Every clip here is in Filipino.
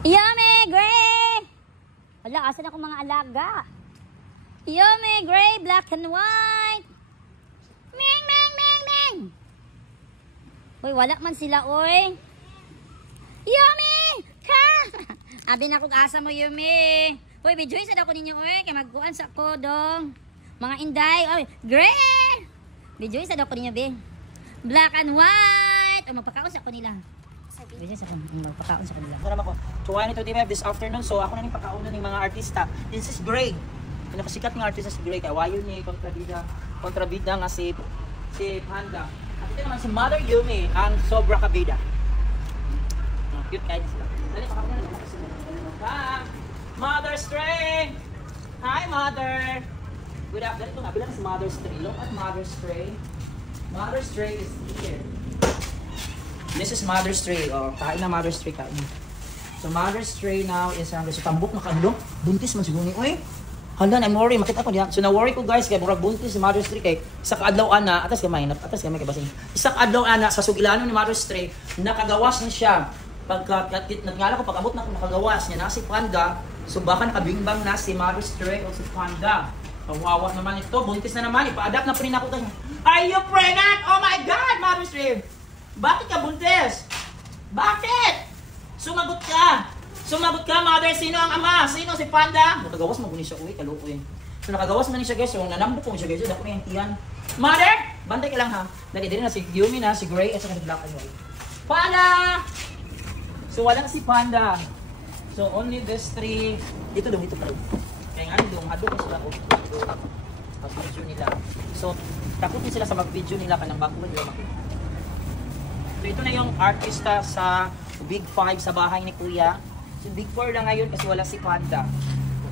Yummy Gray! Wala, asan ako mga alaga? Yummy Gray, black and white! Ming, ming, ming, ming! Uy, wala man sila, uy! Yummy! Ka! Abi na kong asa mo, Yummy! Uy, bijoy sa dako ninyo, uy! Kaya magkuhan sa ko, dong! Mga inday, uy! Gray! Bijoy sa dako ninyo, be! Black and white! O, magpakaon sa ko nila. Bijoy sa ko, magpakaon sa kanila. Ito naman ko, 2025 this afternoon, so ako na yung pagkaunan ng mga artista. This is Gray. Yung nakasikat ng artista si Gray, kaya wayo niya kontrabida nga si Panda. At ito naman si Mother Yumi, ang sobra kabida. Cute kayo sila. Dali, pakaunan na sila. Ha! Mother Stray! Hi, Mother! Good afternoon. Ito nga, bilang si Mother Stray. Look at Mother Stray. Mother Stray is here. This is Mother Stray. Oh, kain na Mother Stray kain. So Mother Stray now is ang so tambok na kandong. Buntis man siguro ni. Oy. Hala, I'm worry. Makita ko diyan. So na worry ko guys kay murag buntis si Mother Stray kay sa kaadlaw ana atas gamay kay basin. Isa kaadlaw ana sa sugilano ni Mother Stray nakagawas na siya. Pagka nagngala ko pag-abot na nakagawas niya na si Panda. So baka nakabingbang na si Mother Stray o si Panda. Kawawa naman ito. Buntis na naman. Ipa-adapt na pa rin ako tayo. Are you pregnant? Oh my God, Mother Stray! Bakit ka buntis? Bakit? Sumagot ka! Sumagot ka, Mother! Sino ang ama? Sino si Panda? Nakagawas mo ni siya. Uy, kalukoy. So nakagawas na ni siya guys. So nanambok ko siya guys. So dako na yung tiyan. Mother! Bantay ka lang ha. Dali na si Yumi na, si Gray at saka si Black and White. Panda! So walang si Panda. So only these three. Dito pa rin. Kaya nga doon, hadok ko sila ko. Pag-video nila. So takot din sila sa mag-video nila kanang bago nila makita. So ito na yung artista sa Big 5 sa bahay ni Kuya. So Big 4 na ngayon kasi wala si Panda.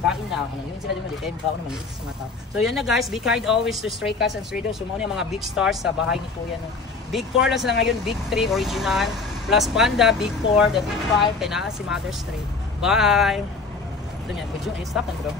Kain na ako. Yun sila din ulit. Mukha ko naman sa mga tao. So yan na guys. Be kind always to Stray Cats and Stray Dogs. So mga yung mga big stars sa bahay ni Kuya. No? Big 4 lang sila ngayon. Big 3 original. Plus Panda. Big 4. The Big 5. Kaya na si Mother Stray. Bye! Ito niya. Stop na bro.